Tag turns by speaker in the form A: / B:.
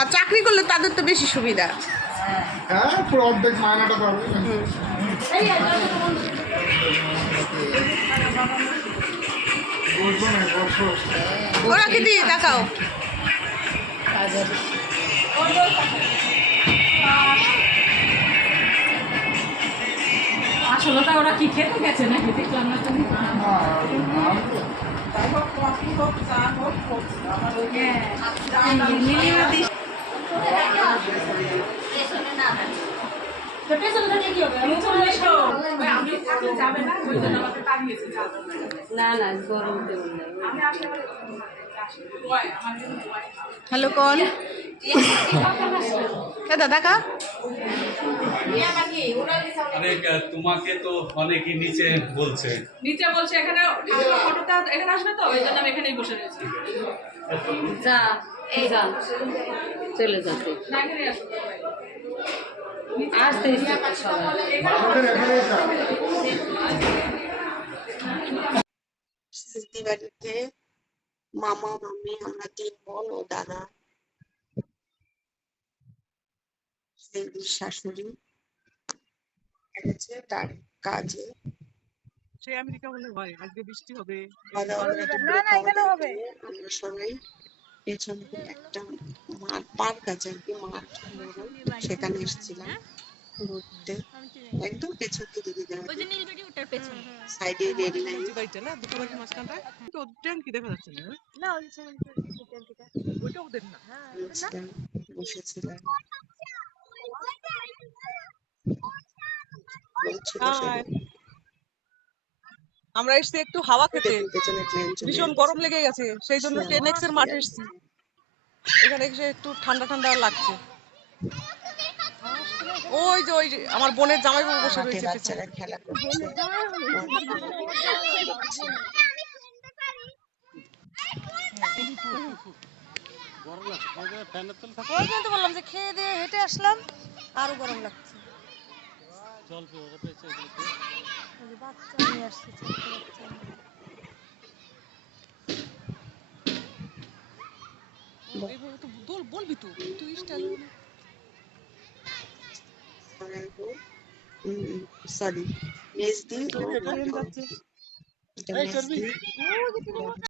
A: আর চাকরি করলে তাদের তো বেশি সুবিধা।
B: হ্যাঁ পুরো অর্ধেক মায়নাটা পাবে বসবো না বসবো।
A: ওরা কি দিয়ে দেখাও।
C: আসলেটা ওরা কি খেতে গেছে না তুমি। না না গরম
A: হ্যালো কোন দাদা দেখা
D: আরে তোমাকে তো অনেকে নিচে বলছে।
C: নিচে বলছে এখানে ফটোটা এখানে আসবে তো? ওই জন্য আমি এখানেই বসে রয়েছি।
E: যা এই যা চলে যাচ্ছে
C: না এখানেই আসো
B: এখানে এটা
F: সিদ্ধি বাড়িতে মামা মামি আমরা তিন বোন ও দাদা। শাশুড়ি। গেছে তার কাজে।
G: সে আমেরিকা বলে ভাই আজকে বৃষ্টি হবে।
F: দুপুরে খাওয়া দাওয়া করে আমরা সবাই পেছন একটা মাঠ পার্ক আছে আর কি মাঠ সেখানে এসেছিলাম ঘুরতে। একদম পেছন দিকে সাইডে রেল লাইন
G: বাড়িটা না? দুটো বাড়ির মাঝখানটা? তো ট্যাঙ্কি দেখা যাচ্ছে না? ওইটা ওদের না?
F: বসেছিলাম।
G: আমরা এসছি একটু হাওয়া খেতে।
F: পেছনে
G: ভীষণ গরম লেগে গেছে সেই জন্য টেন এক্সের মাঠে এসছি। এখানে এসে একটু ঠান্ডা ঠান্ডা লাগছে। ওই যে ওই যে আমার বোনের জামাইবাবু বসে রয়েছে
F: বাচ্চারা খেলা করছে
E: ওই জন্য তো বললাম যে খেয়ে দিয়ে হেঁটে আসলাম আরও গরম লাগছে। বাচ্চা নিয়ে আসছে ছোট্ট বাচ্চা নিয়ে।
G: এইভাবে তো বলবি তো তুই স্টাইল
F: সরি মেজদি